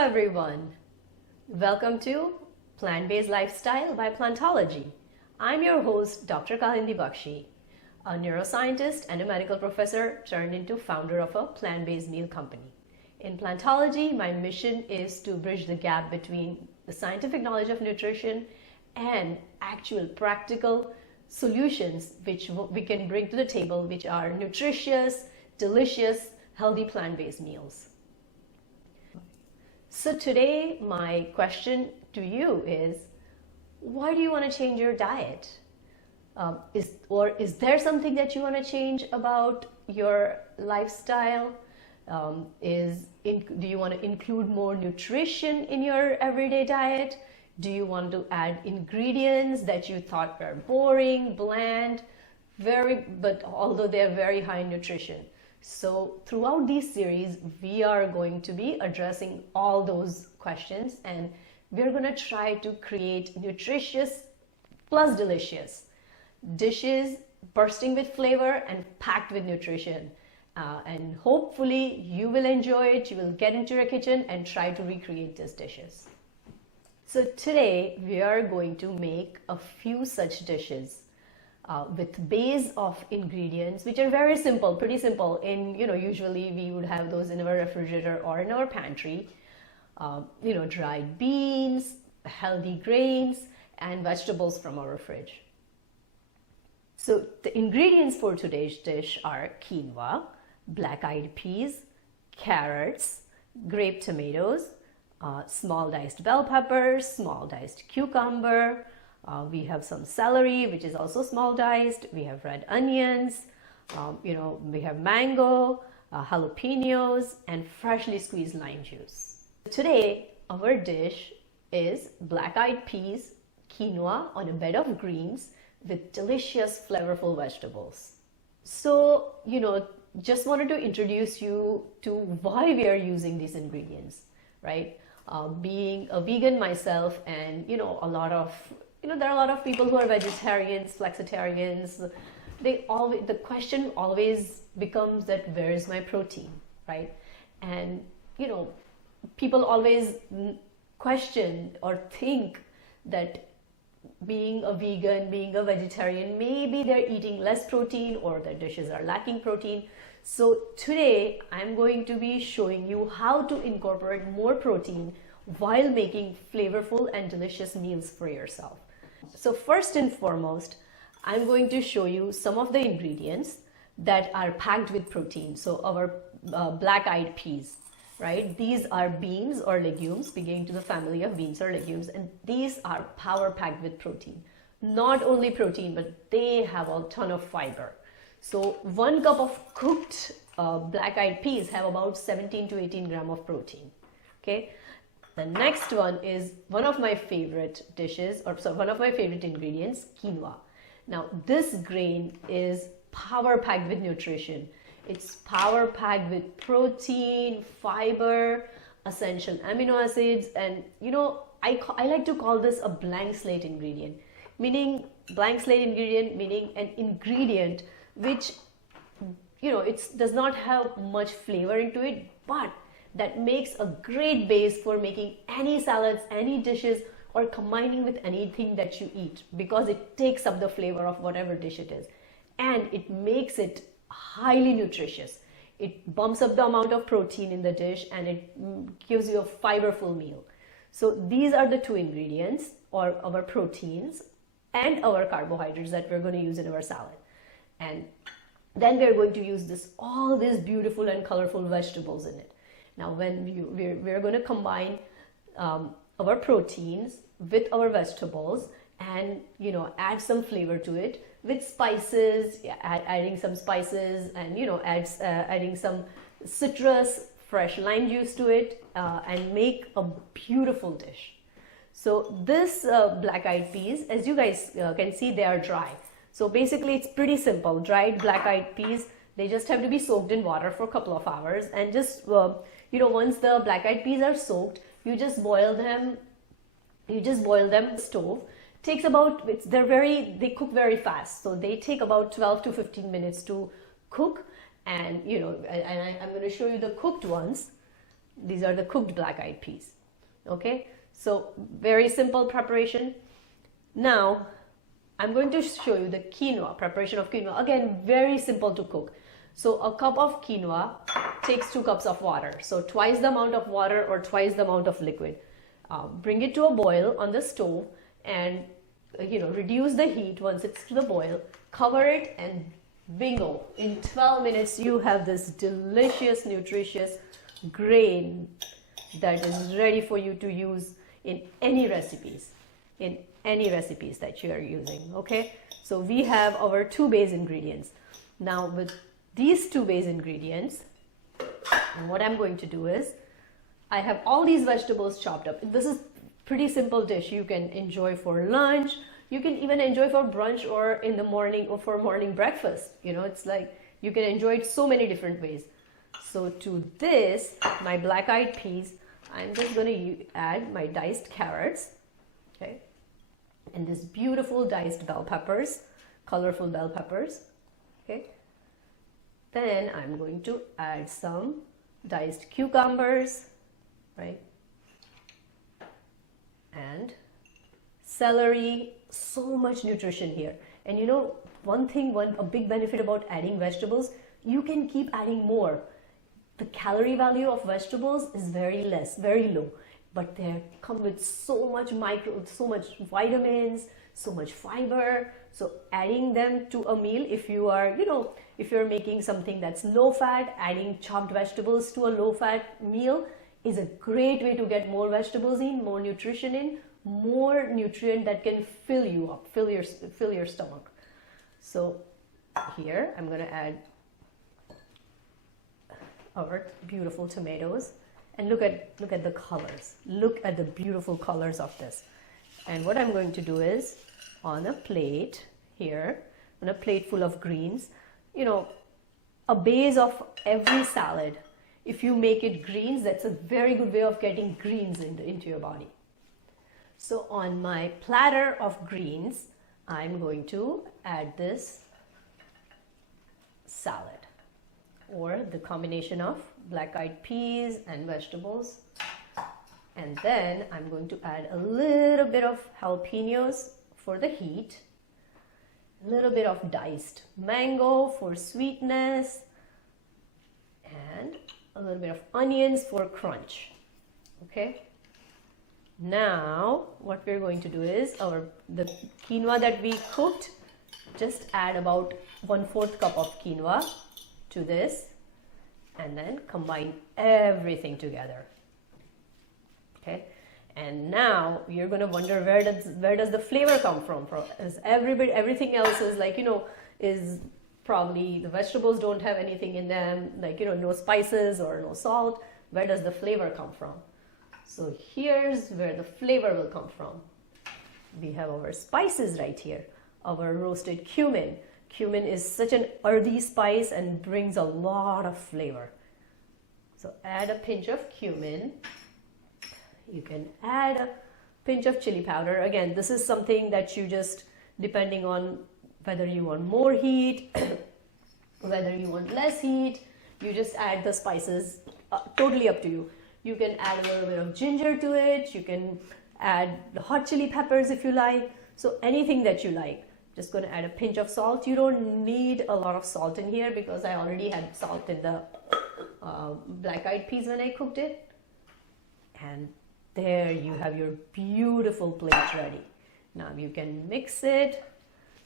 everyone. Welcome to Plant-Based Lifestyle by Plantology. I'm your host, DR.Kalindi Bakshi, a neuroscientist and a medical professor turned into founder of a plant-based meal company. In Plantology, my mission is to bridge the gap between the scientific knowledge of nutrition and actual practical solutions which we can bring to the table, which are nutritious, delicious, healthy plant-based meals. So today my question to you is, why do you want to change your diet? Is there something that you want to change about your lifestyle? Do you want to include more nutrition in your everyday diet? Do you want to add ingredients that you thought were boring, bland, but although they're very high in nutrition? So throughout this series, we are going to be addressing all those questions, and we're going to try to create nutritious plus delicious dishes bursting with flavor and packed with nutrition. And hopefully you will enjoy it. You will get into your kitchen and try to recreate these dishes. So today we are going to make a few such dishes with base of ingredients which are very simple, pretty simple. Usually we would have those in our refrigerator or in our pantry. Dried beans, healthy grains, and vegetables from our fridge. So the ingredients for today's dish are quinoa, black-eyed peas, carrots, grape tomatoes, small diced bell peppers, small diced cucumber. We have some celery, which is also small diced. We have red onions. We have mango, jalapenos, and freshly squeezed lime juice. Today, our dish is black-eyed peas, quinoa on a bed of greens with delicious, flavorful vegetables. So, just wanted to introduce you to why we are using these ingredients, right? Being a vegan myself, and there are a lot of people who are vegetarians, flexitarians. The question always becomes that where is my protein, right? And people always question or think that being a vegan, being a vegetarian, maybe they're eating less protein or their dishes are lacking protein. So today I'm going to be showing you how to incorporate more protein while making flavorful and delicious meals for yourself. So first and foremost, I'm going to show you some of the ingredients that are packed with protein. So our black-eyed peas, right? These are beans or legumes, belonging to the family of beans or legumes, and these are power-packed with protein. Not only protein, but they have a ton of fiber. So 1 cup of cooked black-eyed peas have about 17 to 18 grams of protein. Okay. The next one is one of my favorite dishes, one of my favorite ingredients, quinoa. Now this grain is power-packed with nutrition. It's power-packed with protein, fiber, essential amino acids, and I like to call this a blank slate ingredient, meaning an ingredient which it does not have much flavor into it, but that makes a great base for making any salads, any dishes, or combining with anything that you eat, because it takes up the flavor of whatever dish it is, and it makes it highly nutritious. It bumps up the amount of protein in the dish, and it gives you a fiberful meal. So these are the two ingredients, or our proteins and our carbohydrates that we're going to use in our salad. And then we're going to use all these beautiful and colorful vegetables in it. Now we're going to combine our proteins with our vegetables and add some flavor to it with spices, adding some spices, and adding some citrus, fresh lime juice to it, and make a beautiful dish. So this black-eyed peas, as you guys can see, they are dry. So basically it's pretty simple. Dried black-eyed peas, they just have to be soaked in water for a couple of hours, and just once the black-eyed peas are soaked, you just boil them in the stove. Takes about, they cook very fast, so they take about 12 to 15 minutes to cook. And I'm going to show you the cooked ones. These are the cooked black-eyed peas. Okay, so very simple preparation. Now I'm going to show you the quinoa, preparation of quinoa. Again, very simple to cook. So a cup of quinoa takes 2 cups of water. So twice the amount of water or twice the amount of liquid. Bring it to a boil on the stove and reduce the heat once it's to the boil. Cover it and bingo, in 12 minutes you have this delicious, nutritious grain that is ready for you to use in any recipes, that you are using. Okay, so we have our 2 base ingredients. Now with these 2 base ingredients, what I'm going to do is, I have all these vegetables chopped up. This is pretty simple dish. You can enjoy for lunch. You can even enjoy for brunch or in the morning or for morning breakfast. It's like you can enjoy it so many different ways. So to this, my black-eyed peas, I'm just going to add my diced carrots, okay, and this beautiful diced bell peppers, colorful bell peppers, okay. Then I'm going to add some diced cucumbers, right, and celery. So much nutrition here. And a big benefit about adding vegetables, you can keep adding more. The calorie value of vegetables is very low, but they come with so much vitamins, so much fiber. So adding them to a meal, if you're making something that's low fat, adding chopped vegetables to a low fat meal is a great way to get more vegetables in, more nutrition in, more nutrient that can fill you up, fill your stomach. So here I'm going to add our beautiful tomatoes, and look at the colors. Look at the beautiful colors of this. And what I'm going to do is, on a plate here, on a plate full of greens, a base of every salad, if you make it greens, that's a very good way of getting greens into your body. So on my platter of greens, I'm going to add this salad, or the combination of black-eyed peas and vegetables. And then I'm going to add a little bit of jalapenos for the heat, a little bit of diced mango for sweetness, and a little bit of onions for crunch. Okay. Now what we're going to do is, the quinoa that we cooked, just add about 1/4 cup of quinoa to this, and then combine everything together. Okay, and now you're going to wonder, where does the flavor come from? Everything else is like, is probably the vegetables don't have anything in them, like, no spices or no salt. Where does the flavor come from? So here's where the flavor will come from. We have our spices right here. Our roasted cumin. Cumin is such an earthy spice and brings a lot of flavor. So add a pinch of cumin. You can add a pinch of chili powder. Again, this is something that you just, depending on whether you want more heat, whether you want less heat, you just add the spices, totally up to you. You can add a little bit of ginger to it. You can add the hot chili peppers if you like. So anything that you like. Just going to add a pinch of salt. You don't need a lot of salt in here because I already had salt in the black-eyed peas when I cooked it. And there you have your beautiful plate ready. Now you can mix it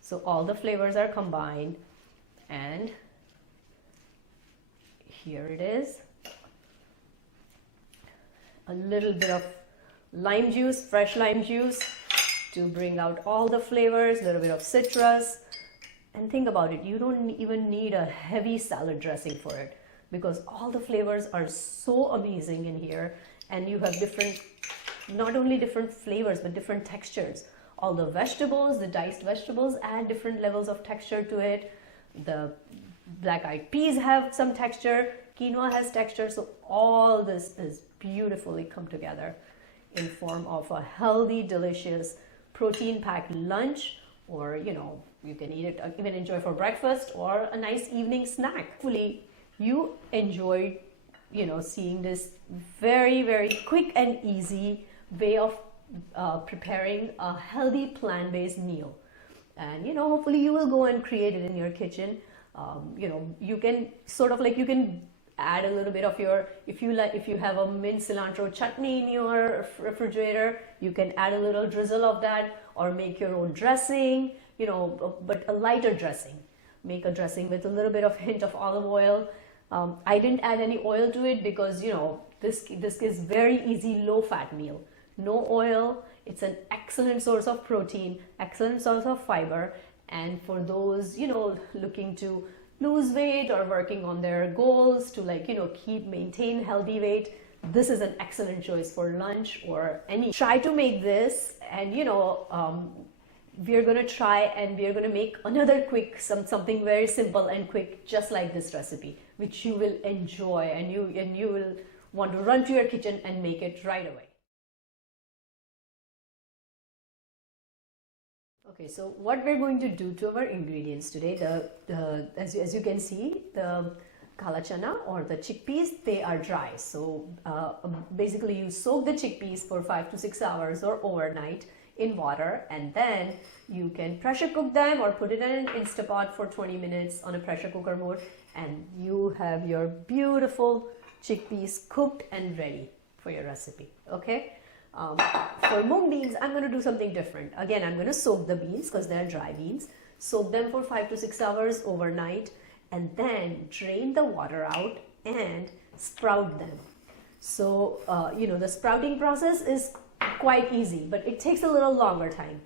so all the flavors are combined. And here it is. A little bit of lime juice, fresh lime juice, to bring out all the flavors, a little bit of citrus. And think about it, you don't even need a heavy salad dressing for it because all the flavors are so amazing in here, and you have not only different flavors but different textures. All the vegetables, the diced vegetables add different levels of texture to it. The black-eyed peas have some texture, quinoa has texture, so all this is beautifully come together in form of a healthy, delicious, protein-packed lunch, or you can eat it, enjoy for breakfast or a nice evening snack. Hopefully you enjoyed seeing this very, very quick and easy way of preparing a healthy plant-based meal. And hopefully you will go and create it in your kitchen. You can you can add a little bit of your, if you have a mint cilantro chutney in your refrigerator, you can add a little drizzle of that, or make your own dressing, but a lighter dressing. Make a dressing with a little bit of hint of olive oil. I didn't add any oil to it because this is very easy low fat meal. No oil. It's an excellent source of protein, excellent source of fiber, and for those looking to lose weight or working on their goals to maintain healthy weight, this is an excellent choice for lunch or any. Try to make this, and we're going to try and we're going to make another quick something very simple and quick, just like this recipe, which you will enjoy, and you will want to run to your kitchen and make it right away. Okay, so what we're going to do to our ingredients today, as you can see, the kala chana or the chickpeas, they are dry. So basically you soak the chickpeas for 5 to 6 hours or overnight in water, and then you can pressure cook them or put it in an Instapot for 20 minutes on a pressure cooker mode, and you have your beautiful chickpeas cooked and ready for your recipe. Okay. For mung beans, I'm going to do something different. Again, I'm going to soak the beans because they're dry beans. Soak them for 5 to 6 hours overnight, and then drain the water out and sprout them. So, the sprouting process is quite easy, but it takes a little longer time.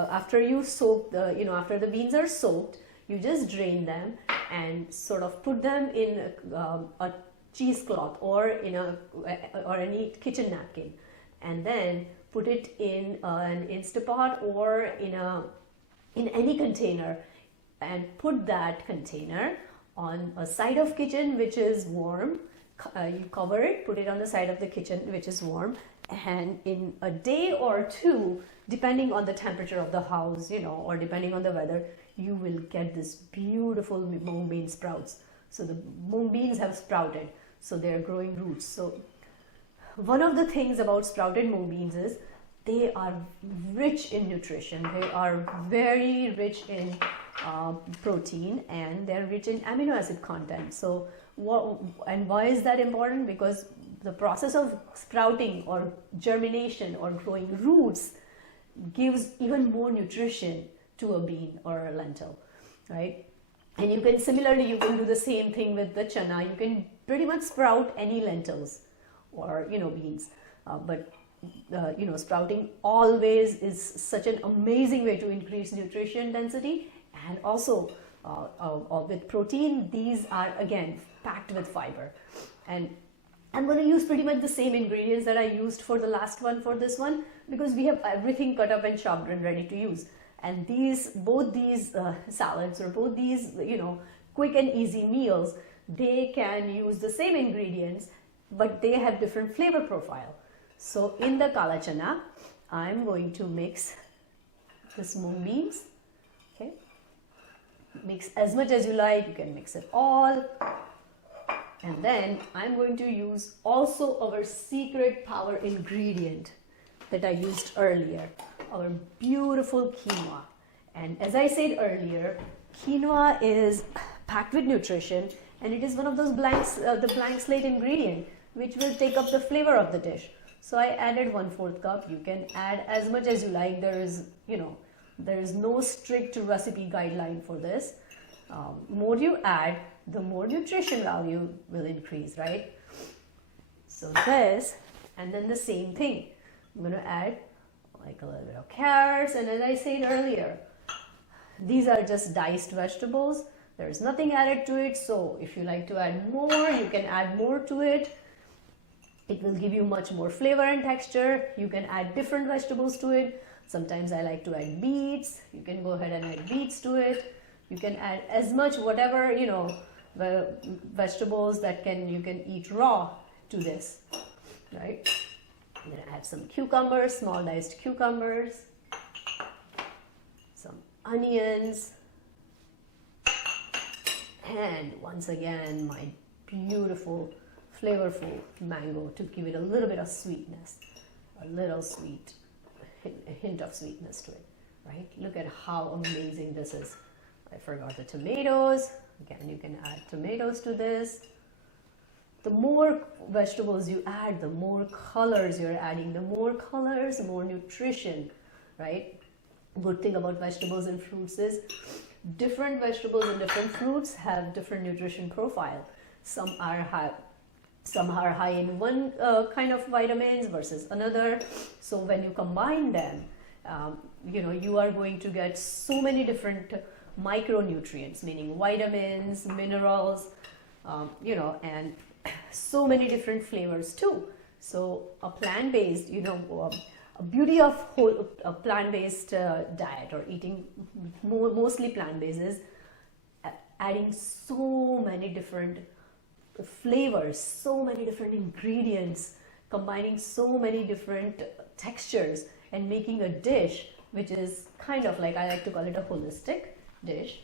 After you soak after the beans are soaked, you just drain them and sort of put them in a cheesecloth or any kitchen napkin, and then put it in an Instapot or in any container, and put that container on a side of kitchen which is warm. You cover it, put it on the side of the kitchen which is warm, and in a day or two, depending on the temperature of the house, or depending on the weather, you will get this beautiful mung bean sprouts. So the mung beans have sprouted, so they're growing roots. So one of the things about sprouted mung beans is they are rich in nutrition. They are very rich in protein, and they're rich in amino acid content. So why is that important? Because the process of sprouting or germination or growing roots gives even more nutrition to a bean or a lentil, right? And you can do the same thing with the chana. You can pretty much sprout any lentils or beans, but sprouting always is such an amazing way to increase nutrition density, and also with protein. These are again packed with fiber, and I'm going to use pretty much the same ingredients that I used for the last one for this one, because we have everything cut up and chopped and ready to use. And both these salads, or both these quick and easy meals, they can use the same ingredients, but they have different flavor profile. So in the kala chana, I'm going to mix this mung beans. Okay, mix as much as you like. You can mix it all. And then I'm going to use also our secret power ingredient that I used earlier, our beautiful quinoa. And as I said earlier, quinoa is packed with nutrition, and it is one of those the blank slate ingredient which will take up the flavor of the dish. So I added 1/4 cup. You can add as much as you like. There is no strict recipe guideline for this. More you add, the more nutrition value will increase, right? So this, and then the same thing. I'm going to add like a little bit of carrots, and as I said earlier, these are just diced vegetables. There is nothing added to it, so if you like to add more, you can add more to it. It will give you much more flavor and texture. You can add different vegetables to it. Sometimes I like to add beets. You can go ahead and add beets to it. You can add as much whatever vegetables that you can eat raw to this, right? I'm going to add some cucumbers, small diced cucumbers, some onions, and once again my beautiful, flavorful mango to give it a little bit of sweetness, a little sweet, a hint of sweetness to it, right? Look at how amazing this is. I forgot the tomatoes. Again, you can add tomatoes to this. The more vegetables you add, the more colors you're adding. The more colors, more nutrition, right? Good thing about vegetables and fruits is different vegetables and different fruits have different nutrition profile. Some are high in one kind of vitamins versus another. So when you combine them, you are going to get so many different micronutrients, meaning vitamins, minerals, and so many different flavors too. So a plant-based, a beauty of a plant-based diet or eating mostly plant-based is adding so many different flavors, so many different ingredients, combining so many different textures and making a dish which is kind of like, I like to call it a holistic dish,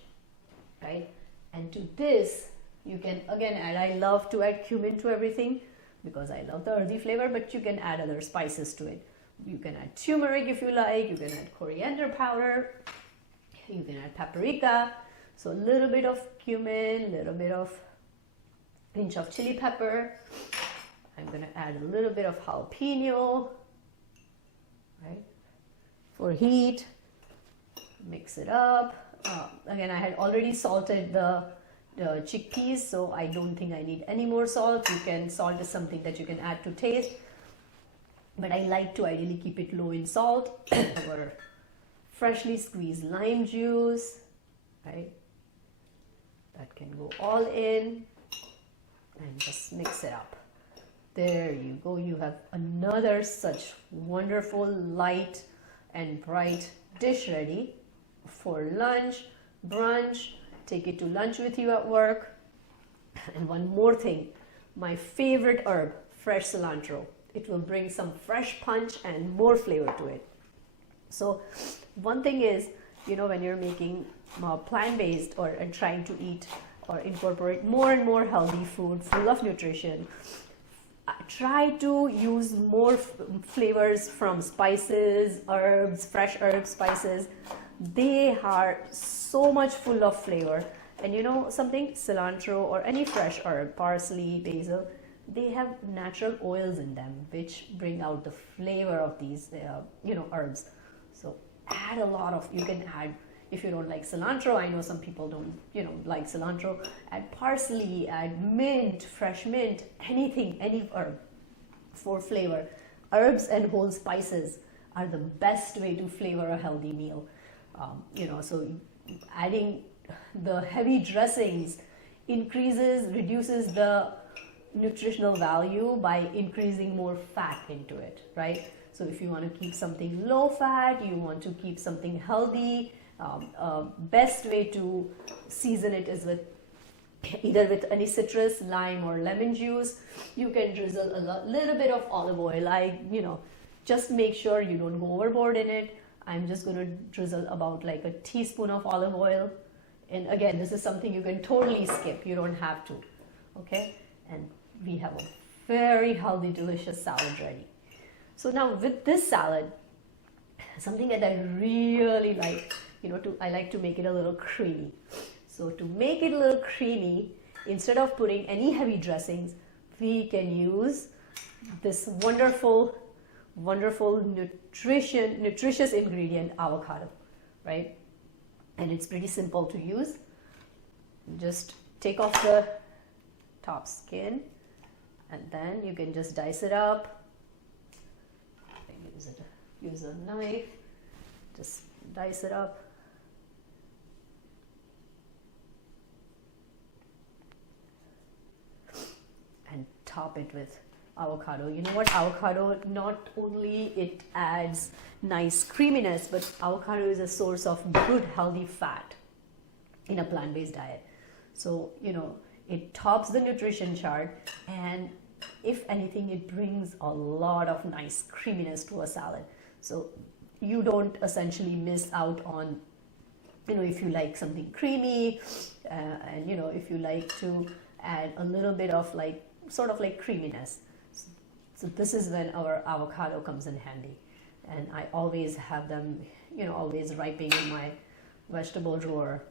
right? And to this you can again add, I love to add cumin to everything because I love the earthy flavor, but you can add other spices to it. You can add turmeric if you like, you can add coriander powder, you can add paprika. So a little bit of cumin, a little bit of pinch of chili pepper. I'm going to add a little bit of jalapeno, right, for heat. Mix it up. Again, I had already salted the chickpeas, so I don't think I need any more salt. You can, salt is something that you can add to taste, but I like to ideally keep it low in salt. Our freshly squeezed lime juice, right, that can go all in, and just mix it up. There you go. You have another such wonderful, light and bright dish ready for lunch, brunch. Take it to lunch with you at work. And one more thing, my favorite herb, fresh cilantro. It will bring some fresh punch and more flavor to it. So one thing is, when you're making plant-based or trying to eat or incorporate more and more healthy food full of nutrition, try to use more flavors from spices, herbs, fresh herbs, spices. They are so much full of flavor. And something, cilantro or any fresh herb, parsley, basil, they have natural oils in them which bring out the flavor of these herbs. So add a lot of, you can add, if you don't like cilantro, I know some people don't like cilantro, add parsley, add mint, fresh mint, anything, any herb for flavor. Herbs and whole spices are the best way to flavor a healthy meal. So adding the heavy dressings reduces the nutritional value by increasing more fat into it, right? So if you want to keep something low fat, you want to keep something healthy, best way to season it is with either with any citrus, lime or lemon juice. You can drizzle a little bit of olive oil. Just make sure you don't go overboard in it. I'm just going to drizzle about like a teaspoon of olive oil. And again, this is something you can totally skip. You don't have to. Okay? And we have a very healthy, delicious salad ready. So now with this salad, something that I really like, I like to make it a little creamy. So to make it a little creamy, instead of putting any heavy dressings, we can use this wonderful, nutritious ingredient, avocado, right? And it's pretty simple to use. Just take off the top skin, and then you can just dice it up. Use a knife, just dice it up. And top it with avocado. You know what? Avocado, not only it adds nice creaminess, but avocado is a source of good healthy fat in a plant-based diet. So, it tops the nutrition chart, and if anything, it brings a lot of nice creaminess to a salad. So you don't essentially miss out on, if you like something creamy, and if you like to add a little bit of like sort of like creaminess. So this is when our avocado comes in handy, and I always have them, you know, always ripening in my vegetable drawer.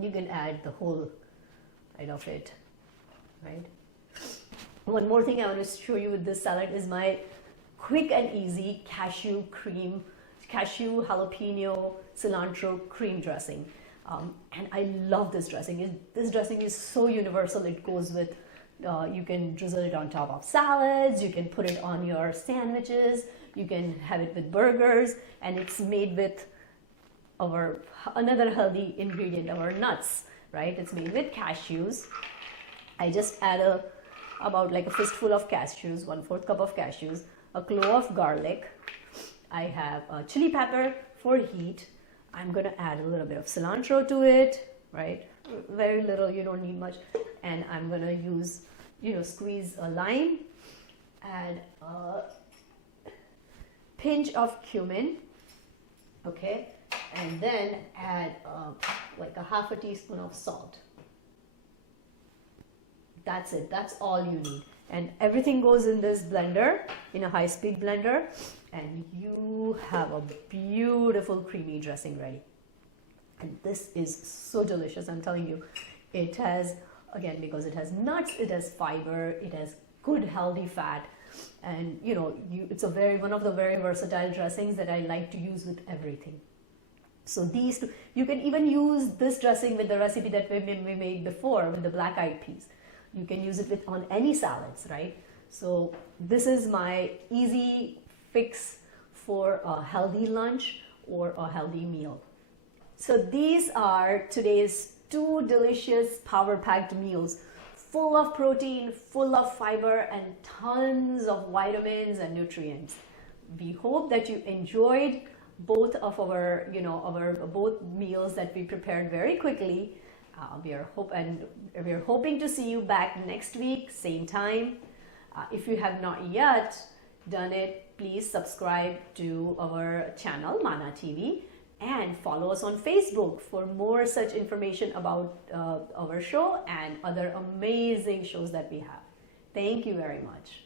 You can add the whole right of it, right? One more thing I want to show you with this salad is my quick and easy cashew jalapeno cilantro cream dressing. And I love this dressing. This dressing is so universal. It goes with, you can drizzle it on top of salads, you can put it on your sandwiches, you can have it with burgers, and it's made with another healthy ingredient, our nuts, right? It's made with cashews. I just add about like a fistful of cashews, 1/4 cup of cashews, a clove of garlic. I have a chili pepper for heat. I'm gonna add a little bit of cilantro to it, right? Very little, you don't need much. And I'm gonna use, you know, squeeze a lime, add a pinch of cumin, okay? And then add like a 1/2 teaspoon of salt. That's it, that's all you need. And everything goes in this blender, in a high-speed blender, and you have a beautiful creamy dressing ready. And this is so delicious, I'm telling you. It has, again, because it has nuts, it has fiber, it has good healthy fat, and you know, it's one of the very versatile dressings that I like to use with everything. So these two, you can even use this dressing with the recipe that we made before with the black-eyed peas. You can use it on any salads, right? So this is my easy fix for a healthy lunch or a healthy meal. So these are today's 2 delicious power-packed meals, full of protein, full of fiber, and tons of vitamins and nutrients. We hope that you enjoyed both of our, both meals that we prepared very quickly. We are hoping to see you back next week, same time. If you have not yet done it, please subscribe to our channel, MANATV, and follow us on Facebook for more such information about our show and other amazing shows that we have. Thank you very much.